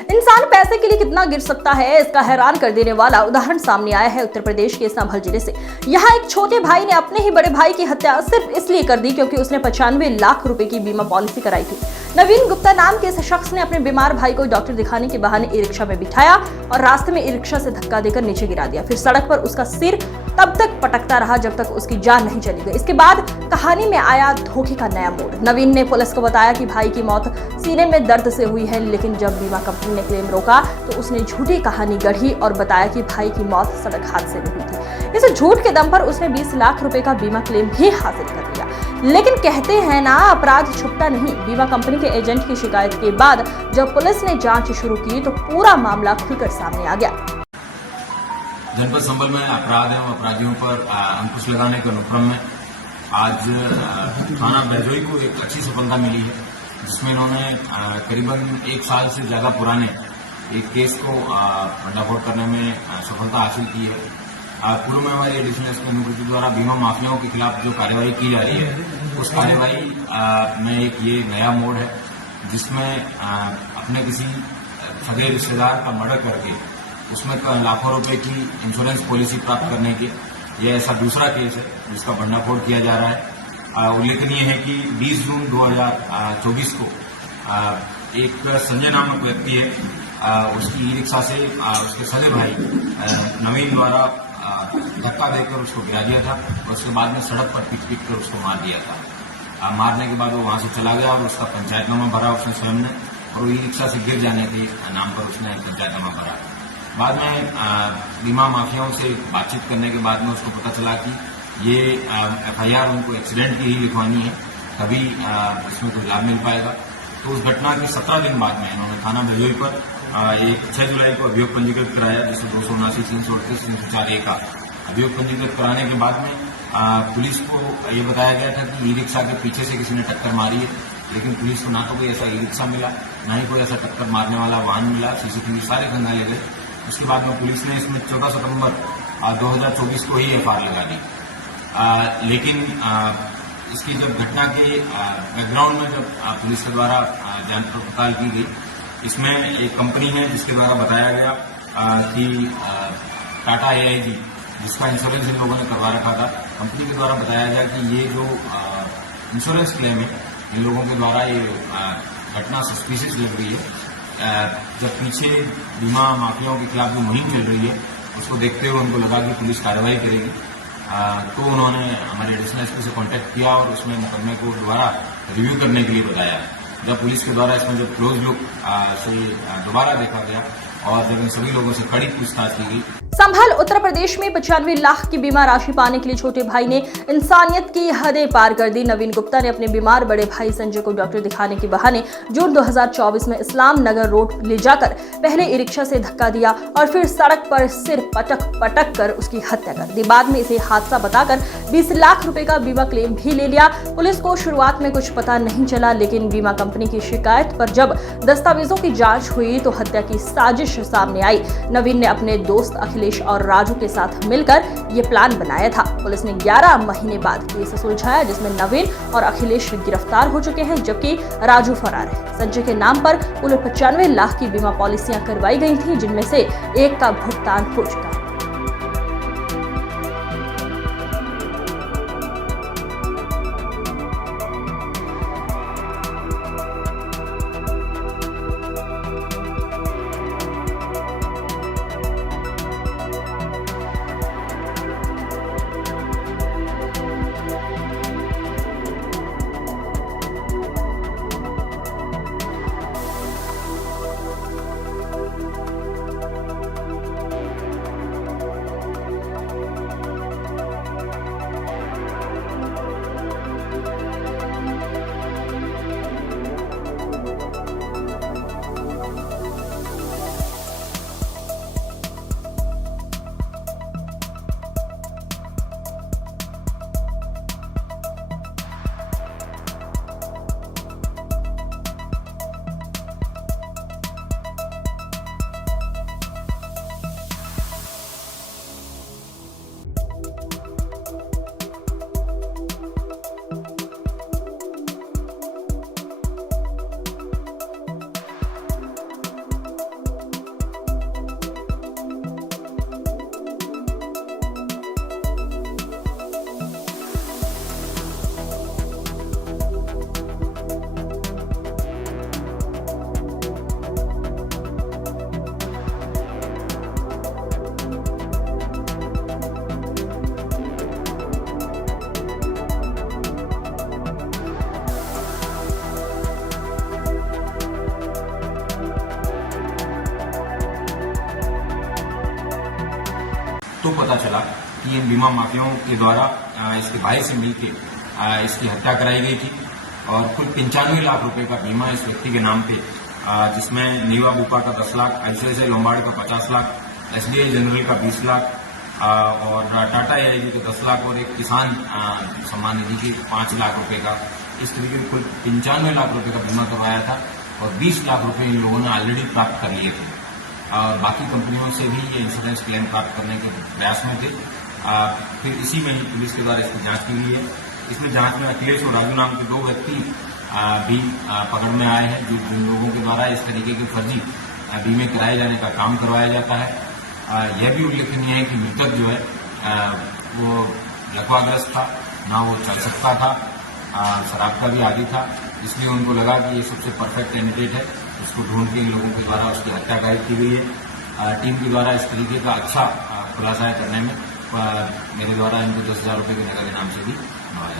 इंसान पैसे के लिए कितना गिर सकता है, इसका हैरान कर देने वाला उदाहरण सामने आया है उत्तर प्रदेश के संभल जिले से। यहाँ एक छोटे भाई ने अपने ही बड़े भाई की हत्या सिर्फ इसलिए कर दी क्योंकि उसने 95 लाख रुपए की बीमा पॉलिसी कराई थी। नवीन गुप्ता नाम के इस शख्स ने अपने बीमार भाई को डॉक्टर दिखाने के बहाने ई रिक्शा में बिठाया और रास्ते में ई रिक्शा से धक्का देकर नीचे गिरा दिया। फिर सड़क पर उसका सिर तब तक पटकता रहा जब तक उसकी जान नहीं चली गई। इसके बाद कहानी में आया धोखे का नया मोड़। नवीन ने पुलिस को बताया कि भाई की मौत सीने में दर्द से हुई है, लेकिन जब बीमा कंपनी ने क्लेम रोका तो उसने झूठी कहानी गढ़ी और बताया कि भाई की मौत सड़क हादसे में हुई थी। इस झूठ के दम पर उसने 20 लाख रुपए का बीमा क्लेम भी हासिल कर लिया। लेकिन कहते हैं ना, अपराध छुपता नहीं। बीमा कंपनी के एजेंट की शिकायत के बाद जब पुलिस ने जांच शुरू की तो पूरा मामला खुलकर सामने आ गया। जनपद संभल में अपराध एवं अपराधियों पर अंकुश लगाने के अनुक्रम में आज थाना बहजोई को एक अच्छी सफलता मिली है, जिसमें इन्होंने करीबन 1 साल से ज्यादा पुराने एक केस को भंडाफोड़ करने में सफलता हासिल की है। पूर्व में हमारी एडिशनल एसपी अनुकृति द्वारा बीमा माफियाओं के खिलाफ जो कार्यवाही की जा रही है, उस कार्यवाही में एक ये नया मोड़ है, जिसमें अपने किसी सगे रिश्तेदार का मर्डर करके उसमें लाखों रुपए की इंश्योरेंस पॉलिसी प्राप्त करने के यह ऐसा दूसरा केस है जिसका भंडाफोड़ किया जा रहा है। उल्लेखनीय है कि 20 जून 2024 को एक संजय नामक व्यक्ति है, उसकी ई रिक्शा से उसके सगे भाई नवीन द्वारा धक्का देकर उसको गिरा दिया था और उसके बाद में सड़क पर पीट कर उसको मार दिया था। मारने के बाद वो वहां से चला गया और उसका पंचायतनामा भरा उसने स्वयं ने, और वो ई रिक्शा से गिर जाने के नाम पर उसने पंचायतनामा भरा। बाद में बीमा माफियाओं से बातचीत करने के बाद में उसको पता चला कि ये एफआईआर उनको एक्सीडेंट की ही लिखवानी है, तभी इसमें कोई लाभ मिल पाएगा। तो उस घटना के 17 दिन बाद में इन्होंने थाना बहजोई पर एक 6 जुलाई को अभियोग पंजीकृत कराया, जिससे 279, 338, 304A का अभियोग पंजीकृत कराने के बाद में पुलिस को ये बताया गया था कि ई रिक्शा के पीछे से किसी ने टक्कर मारी है, लेकिन पुलिस को ना तो कोई ऐसा ई रिक्शा मिला, ना ही कोई ऐसा टक्कर मारने वाला वाहन मिला। सीसीटीवी सारे खंगाले गए। उसके बाद में पुलिस ने इसमें 14 सितंबर 2024 को ही एफआईआर लगा दी। लेकिन इसकी जब घटना के बैकग्राउंड में जब पुलिस के द्वारा जांच पड़ताल की गई, इसमें एक कंपनी है जिसके द्वारा बताया गया कि टाटा AIG, जिसका इंश्योरेंस इन लोगों ने करवा रखा था, कंपनी के द्वारा बताया गया कि ये जो इंश्योरेंस क्लेम है, इन लोगों के द्वारा ये घटना सस्पिशियस लग रही है। जब पीछे बीमा माफियाओं के खिलाफ जो मुहिम चल रही है, उसको देखते हुए उनको लगा कि पुलिस कार्रवाई करेगी, तो उन्होंने हमारे एडिशनल एसपी से कांटेक्ट किया और उसमें मुकदमे को दोबारा रिव्यू करने के लिए बताया। जब पुलिस के द्वारा इसमें जब क्लोज लुक से दोबारा देखा गया और जब इन सभी लोगों से कड़ी पूछताछ की गई। संभल उत्तर प्रदेश में 95 लाख की बीमा राशि पाने के लिए छोटे भाई ने इंसानियत की हदें पार कर दी। नवीन गुप्ता ने अपने बीमार बड़े भाई संजय को डॉक्टर दिखाने के बहाने जून 2024 में इस्लाम नगर रोड ले जाकर पहले ई रिक्शा से धक्का दिया और फिर सड़क पर सिर पटक कर उसकी हत्या कर दी। बाद में इसे हादसा बताकर 20 लाख रुपए का बीमा क्लेम भी ले लिया। पुलिस को शुरुआत में कुछ पता नहीं चला, लेकिन बीमा कंपनी की शिकायत पर जब दस्तावेजों की जाँच हुई तो हत्या की साजिश सामने आई। नवीन ने अपने दोस्त अखिलेश और राजू के साथ मिलकर ये प्लान बनाया था। पुलिस ने 11 महीने बाद केस सुलझाया, जिसमें नवीन और अखिलेश गिरफ्तार हो चुके हैं, जबकि राजू फरार है। संजय के नाम पर कुल 95 लाख की बीमा पॉलिसियां करवाई गई थी, जिनमें से एक का भुगतान हो चुका है। तो पता चला कि इन बीमा माफियाओं के द्वारा इसके भाई से मिलकर इसकी हत्या कराई गई थी और कुल 95 लाख रुपए का बीमा इस व्यक्ति के नाम पे, जिसमें नीवा बुपा का 10 लाख, आईसीआईसीआई लोम्बार्ड का 50 लाख, एसबीआई जनरल का 20 लाख और टाटा एआईजी के 10 लाख और एक किसान सम्मान निधि की 5 लाख रुपए का, इस तरीके कुल 95 लाख रुपए का बीमा करवाया था और 20 लाख रुपए इन लोगों ने ऑलरेडी प्राप्त कर लिए थे। बाकी कंपनियों से भी ये इंश्योरेंस क्लेम प्राप्त करने के प्रयास में थे। फिर इसी में ही पुलिस के द्वारा इसकी जांच की गई है। इसमें जांच में अखिलेश और राजू नाम के 2 व्यक्ति भी पकड़ में आए हैं, जिन लोगों के द्वारा इस तरीके के फर्जी बीमे कराए जाने का काम करवाया जाता है। यह भी उल्लेखनीय है कि मृतक जो है वो लकवाग्रस्त था, ना वो चल सकता था, शराब का भी आदी था, इसलिए उनको लगा कि ये सबसे परफेक्ट कैंडिडेट है। उसको ढूंढ के इन लोगों के द्वारा उसकी हत्या की गई है। टीम के द्वारा इस तरीके का अच्छा खुलासा करने में मेरे द्वारा इनको 10,000 रुपये के नगद इनाम से भी नवाजा।